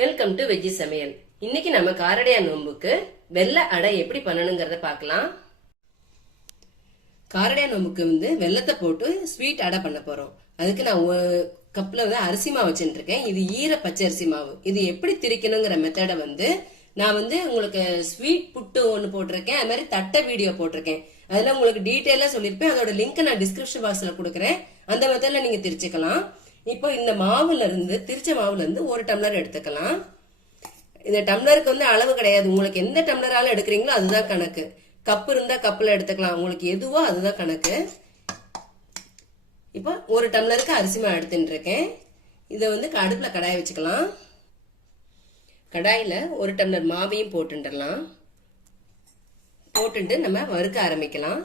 Welcome to veggie சமையல். இன்னைக்கு நம்ம காரடையான் நோம்புக்கு வெள்ளை அடை எப்படி பண்ணணுங்கிறத பார்க்கலாம். காரடையான் நோம்புக்கு வெள்ளத்தை போட்டு ஸ்வீட் அடை பண்ண போறோம். அதுக்கு நான் ஒரு கப்ல அரிசி மாவு வச்சுட்டு இருக்கேன். இது ஈர பச்சரிசி மாவு. இது எப்படி திரிக்கணுங்கிற மெத்தடை நான் உங்களுக்கு ஸ்வீட் புட்டு ஒன்று போட்டிருக்கேன். அது மாதிரி தட்டை வீடியோ போட்டிருக்கேன். அதுல உங்களுக்கு டீட்டெயிலா சொல்லியிருப்பேன். அதோட லிங்க் நான் டிஸ்கிரிப்ஷன் பாக்ஸ்ல கொடுக்குறேன். அந்த மெத்தட்ல நீங்க திரிச்சுக்கலாம். இப்போ இந்த திரிச்ச மாவுல இருந்து ஒரு டம்ளர் எடுத்துக்கலாம். இந்த டம்ளருக்கு அளவு கிடையாது. உங்களுக்கு எந்த டம்ளரால எடுக்கிறீங்களோ அதுதான் கணக்கு. கப்பு இருந்தா கப்புல எடுத்துக்கலாம். உங்களுக்கு எதுவோ அதுதான் கணக்கு. இப்போ ஒரு டம்ளருக்கு அரிசி மாவு எடுத்துட்டு இருக்கேன். இதை அடுப்புல கடாய் வச்சுக்கலாம். கடாயில ஒரு டம்ளர் மாவையும் போட்டுடலாம். போட்டுட்டு நம்ம வறுக்க ஆரம்பிக்கலாம்.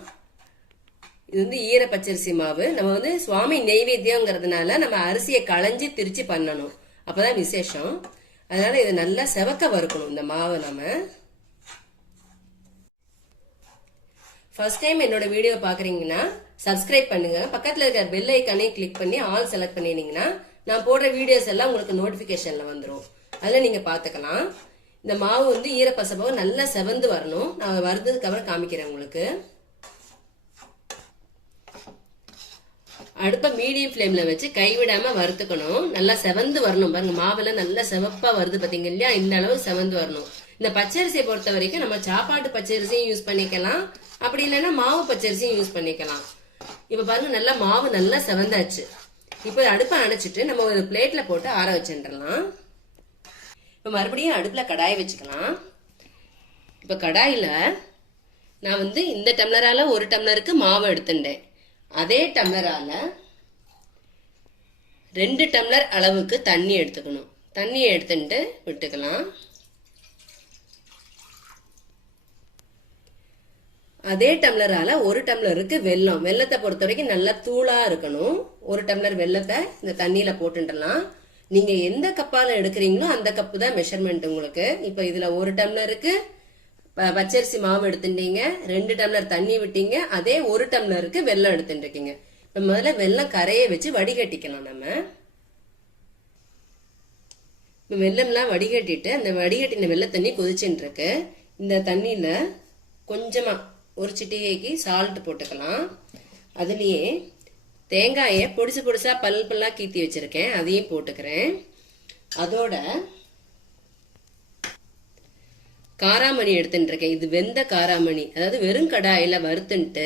இது ஈர பச்சரிசி மாவு. நம்ம சுவாமி நெய்வேத்தியங்கிறதுனால நம்ம அரிசியை களைஞ்சி திரிச்சு பண்ணணும். அப்பதான் விசேஷம். அதனால இது நல்லா செவக்க வறுக்கணும். இந்த மாவை நம்ம ஃபர்ஸ்ட் டைம் என்னோட வீடியோ பாக்குறீங்கன்னா சப்ஸ்கிரைப் பண்ணுங்க. பக்கத்துல இருக்கிற பெல் ஐக்கானையும் கிளிக் பண்ணி ஆல் செலக்ட் பண்ணினீங்கன்னா நான் போடுற வீடியோஸ் எல்லாம் உங்களுக்கு நோட்டிபிகேஷன்ல வந்துடும். அதுல நீங்க பாத்துக்கலாம். இந்த மாவு ஈரப்பசமாவு நல்லா செவந்து வரணும். நான் வறுத்ததுக்கு அப்புறம் காமிக்கிறேன் உங்களுக்கு. அடுப்ப மீடியம் ஃப்ளேம்ல வச்சு கைவிடாம வறுத்துக்கணும். நல்லா செவந்து வரணும். பாருங்க மாவுல நல்லா செவப்பா வருது பாத்தீங்க இல்லையா? இந்த அளவு செவந்து வரணும். இந்த பச்சரிசியை பொறுத்த வரைக்கும் நம்ம சாப்பாட்டு பச்சரிசியும் யூஸ் பண்ணிக்கலாம். அப்படி இல்லைன்னா மாவு பச்சரிசியும் யூஸ் பண்ணிக்கலாம். இப்ப பாருங்க நல்லா மாவு நல்லா செவந்தாச்சு. இப்ப அடுப்பை அணைச்சிட்டு நம்ம ஒரு பிளேட்ல போட்டு ஆற வச்சுடலாம். இப்ப மறுபடியும் அடுப்புல கடாய் வச்சுக்கலாம். இப்ப கடாயில நான் இந்த டம்ளரால ஒரு டம்ளருக்கு மாவு எடுத்துட்டேன். அதே டம்ளரால 2 டம்ளர் அளவுக்கு தண்ணி எடுத்துக்கணும். தண்ணியை எடுத்துட்டு விட்டுக்கலாம். அதே டம்ளரால ஒரு டம்ளருக்கு வெல்லம். வெல்லத்தை பொறுத்த வரைக்கும் நல்லா தூளா இருக்கணும். ஒரு டம்ளர் வெல்லத்தை இந்த தண்ணியில போட்டுடலாம். நீங்க எந்த கப்பால எடுக்கிறீங்களோ அந்த கப்பு தான் மெஷர்மெண்ட் உங்களுக்கு. இப்ப இதுல ஒரு டம்ளருக்கு பச்சரிசி மாவு எடுத்துட்டீங்க, 2 டம்ளர் தண்ணி விட்டீங்க, அதே ஒரு டம்ளருக்கு வெல்லம் எடுத்துட்டு இருக்கீங்க. இப்ப முதல்ல வெல்லம் கரைய வச்சு வடிகட்டிக்கலாம். நம்ம வெல்லம்லாம் வடிகட்டிட்டு அந்த வடிகட்டின வெள்ள தண்ணி கொதிச்சுட்டு இருக்கு. இந்த தண்ணியில கொஞ்சமா ஒரு சிட்டிகைக்கு சால்ட் போட்டுக்கலாம். அதுலயே தேங்காயை பொடிசு பொடிசா பல்லா கீத்தி வச்சிருக்கேன். அதையும் போட்டுக்கிறேன். அதோட காராமணி எடுத்துட்டு இருக்கேன். இது வெந்த காராமணி. அதாவது வெறும் கடாயில வறுத்துட்டு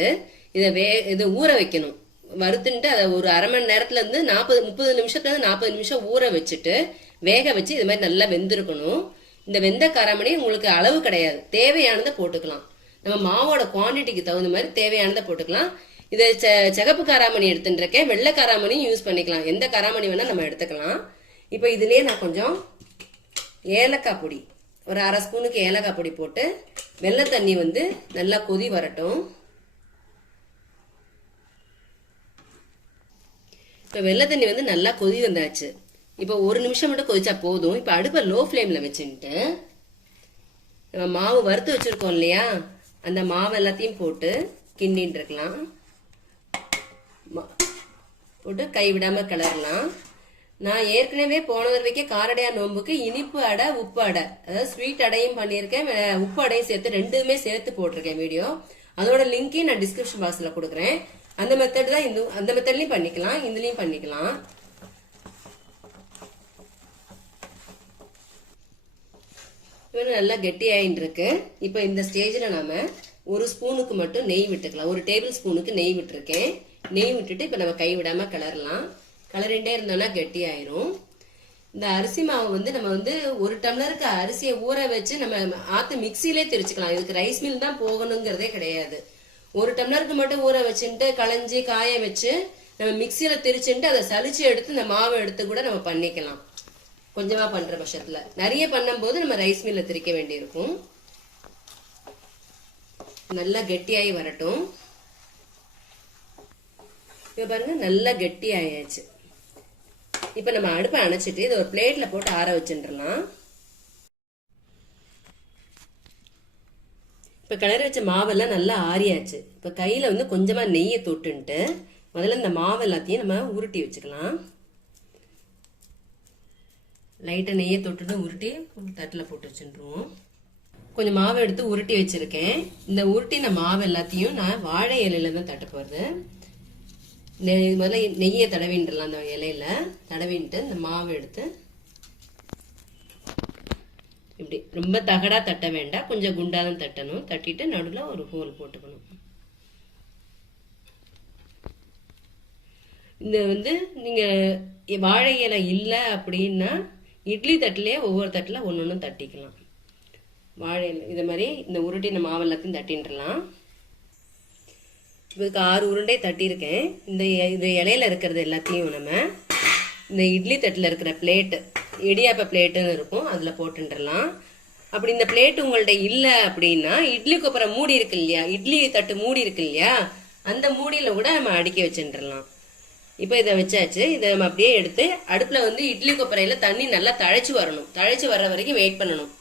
இதை ஊற வைக்கணும். வறுத்துட்டு அதை ஒரு அரை மணி நேரத்துல இருந்து 30 நிமிஷத்துல இருந்து 40 நிமிஷம் ஊற வச்சுட்டு வேக வச்சு இது மாதிரி நல்லா வெந்திருக்கணும். இந்த வெந்த காராமணி உங்களுக்கு அளவு கிடையாது. தேவையானதை போட்டுக்கலாம். நம்ம மாவோட குவான்டிட்டிக்கு தகுந்த மாதிரி தேவையானதை போட்டுக்கலாம். இதை சிகப்பு காராமணி எடுத்துட்டு இருக்கேன். வெள்ளை காராமணியும் யூஸ் பண்ணிக்கலாம். எந்த காராமணி வேணா நம்ம எடுத்துக்கலாம். இப்போ இதுலயே நான் கொஞ்சம் ஏலக்காய் பொடி, ஒரு அரை ஸ்பூனுக்கு ஏலக்காய் பொடி போட்டு வெள்ளை தண்ணி நல்லா கொதி வரட்டும். இப்ப வெள்ளை தண்ணி நல்லா கொதி வந்தாச்சு. இப்ப ஒரு நிமிஷம் மட்டும் கொதிச்சா போதும். இப்ப அடுப்பை லோ ஃப்ளேம்ல வச்சுட்டு நம்ம மாவு வறுத்து வச்சிருக்கோம் இல்லையா, அந்த மாவு எல்லாத்தையும் போட்டு கிண்டின்னு இருக்கலாம். போட்டு கைவிடாம கிளறலாம். நான் ஏற்கனவே போன தடவைக்கு காரடையான் நோம்புக்கு இனிப்பு அடை, உப்பு அடை, அதாவது ஸ்வீட் அடையும் பண்ணியிருக்கேன், உப்பு அடையும் சேர்த்து ரெண்டுமே சேர்த்து போட்டிருக்கேன் வீடியோ. அதோட லிங்கையும் நான் டிஸ்கிரிப்ஷன் பாக்ஸ்ல கொடுக்குறேன். அந்த மெத்தட் தான் அந்த மெத்தட்லயும் பண்ணிக்கலாம், இதுலயும் பண்ணிக்கலாம். நல்லா கெட்டி ஆயிட்டு இருக்கு. இப்ப இந்த ஸ்டேஜ்ல நாம ஒரு ஸ்பூனுக்கு மட்டும் நெய் விட்டுக்கலாம். ஒரு டேபிள் ஸ்பூனுக்கு நெய் விட்டுருக்கேன். நெய் விட்டுட்டு இப்ப நம்ம கைவிடாம கிளறலாம். கலரிண்டே இருந்தோம்னா கெட்டி ஆயிரும். இந்த அரிசி மாவு நம்ம ஒரு டம்ளருக்கு அரிசியை ஊற வச்சு நம்ம ஆத்து மிக்சிலே திரிச்சுக்கலாம். இதுக்கு ரைஸ் மில் தான் போகணுங்கிறதே கிடையாது. ஒரு டம்ளருக்கு மட்டும் ஊற வச்சுட்டு களைஞ்சி காய வச்சு நம்ம மிக்சியில திரிச்சுட்டு அதை சலிச்சு எடுத்து இந்த மாவை எடுத்து கூட நம்ம பண்ணிக்கலாம். கொஞ்சமா பண்ற பட்சத்துல. நிறைய பண்ணும் போது நம்ம ரைஸ் மில்ல திரிக்க வேண்டியிருக்கும். நல்லா கெட்டியாகி வரட்டும். இப்ப பாருங்க நல்லா கெட்டி ஆயாச்சு. இப்ப நம்ம அடுப்பை அணைச்சிட்டு இதை ஒரு பிளேட்ல போட்டு ஆற வச்சுடலாம். இப்ப கிளறி வச்ச மாவெல்லாம் நல்லா ஆறியாச்சு. இப்ப கையில கொஞ்சமா நெய்யை தொட்டுன்ட்டு முதல்ல இந்த மாவு எல்லாத்தையும் நம்ம உருட்டி வச்சுக்கலாம். லைட்டாக நெய்யை தொட்டுட்டு உருட்டி தட்டில் போட்டு வச்சுருவோம். கொஞ்சம் மாவு எடுத்து உருட்டி வச்சிருக்கேன். இந்த உருட்டின மாவு எல்லாத்தையும் நான் வாழை இலையில தான் தட்ட போகிறது. முதல்ல நெய்யை தடவின்றலாம். அந்த இலையில தடவின்ட்டு இந்த மாவு எடுத்து இப்படி ரொம்ப தகடா தட்ட வேண்டாம், கொஞ்சம் குண்டாதான் தட்டணும். தட்டிட்டு நடுவில் ஒரு ஹோல் போட்டுக்கணும். இந்த நீங்க வாழை இலை இல்லை அப்படின்னா இட்லி தட்டிலே ஒவ்வொரு தட்டில் ஒன்று ஒன்று தட்டிக்கலாம். வாழை இதை மாதிரி இந்த உருட்டின மாவு எல்லாத்தையும் தட்டின்றலாம். இதுக்கு 6 உருண்டை தட்டியிருக்கேன். இது இலையில இருக்கிறது எல்லாத்தையும் நம்ம இந்த இட்லி தட்டில் இருக்கிற பிளேட்டு, இடியாப்ப பிளேட்டுன்னு இருக்கும், அதில் போட்டுன்றலாம். அப்படி இந்த பிளேட் உங்கள்ட்ட இல்லை அப்படின்னா இட்லி கொப்பரை மூடி இருக்கு இல்லையா, இட்லி தட்டு மூடி இருக்கு இல்லையா, அந்த மூடியில் கூட நம்ம அடுக்கி வச்சுட்டுலாம். இப்போ இதை வச்சாச்சு. இதை நம்ம அப்படியே எடுத்து அடுப்பில் இட்லி கொப்பரையில் தண்ணி நல்லா தழைச்சி வரணும். தழைச்சி வர்ற வரைக்கும் வெயிட் பண்ணணும்.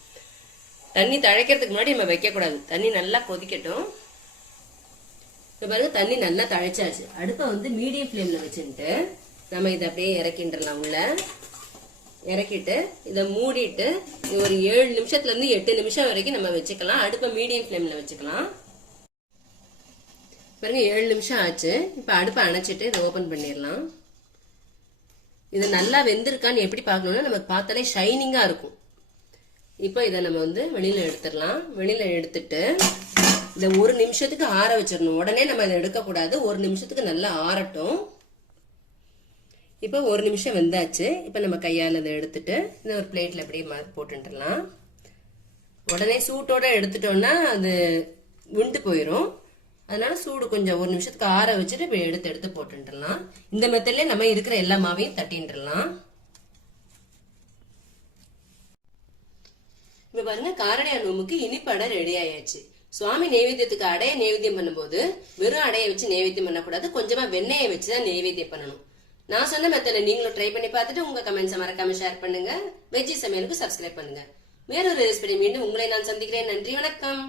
தண்ணி தழைக்கிறதுக்கு முன்னாடி நம்ம வைக்கக்கூடாது. தண்ணி நல்லா கொதிக்கட்டும். இப்போ பாருங்க, தண்ணி நல்லா தழைச்சாச்சு. அடுப்பை மீடியம் ஃப்ளேமில் வச்சுட்டு நம்ம இதை அப்படியே இறக்கின்றலாம். உள்ள இறக்கிட்டு இதை மூடிட்டு ஒரு 7 நிமிஷத்துலேருந்து 8 நிமிஷம் வரைக்கும் நம்ம வச்சுக்கலாம். அடுப்பை மீடியம் ஃப்ளேமில் வச்சுக்கலாம். பாருங்க 7 நிமிஷம் ஆச்சு. இப்போ அடுப்பை அணைச்சிட்டு இதை ஓப்பன் பண்ணிடலாம். இது நல்லா வெந்திருக்கான்னு எப்படி பார்க்கணும்னா நமக்கு பார்த்தாலே ஷைனிங்காக இருக்கும். இப்போ இதை நம்ம வெளியில் எடுத்துடலாம். வெளியில் எடுத்துட்டு இதை 1 நிமிஷத்துக்கு ஆற வச்சிடணும். உடனே நம்ம இதை எடுக்கக்கூடாது. 1 நிமிஷத்துக்கு நல்லா ஆறட்டும். இப்போ 1 நிமிஷம் வெந்தாச்சு. இப்போ நம்ம கையால் இதை எடுத்துட்டு இந்த ஒரு பிளேட்டில் அப்படியே போட்டுடலாம். உடனே சூட்டோட எடுத்துட்டோம்னா அது விண்டு போயிடும். அதனால சூடு கொஞ்சம் 1 நிமிஷத்துக்கு ஆற வச்சுட்டு இப்போ எடுத்து போட்டுடலாம். இந்த மெத்தட்லேயே நம்ம இருக்கிற எல்லா மாவையும் தட்டின்றலாம். இப்ப பாருங்க, காரடையான் நோம்புக்கு இனிப்பு அடை ரெடி ஆயாச்சு. சுவாமி நைவேத்தியத்துக்கு அடைய நைவேத்தியம் பண்ணும்போது வெறும் அடையை வச்சு நைவேத்தியம் பண்ணக்கூடாது, கொஞ்சமா வெண்ணெயை வச்சுதான் நைவேத்தியம் பண்ணணும். நான் சொன்ன மெத்தட நீங்களும் ட்ரை பண்ணி பார்த்துட்டு உங்க கமெண்ட்ஸை மறக்காம ஷேர் பண்ணுங்க. வெஜ்ஜி சமையலுக்கு சப்ஸ்கிரைப் பண்ணுங்க. வேறொரு ரெசிபி மீண்டும் உங்களை நான் சந்திக்கிறேன். நன்றி, வணக்கம்.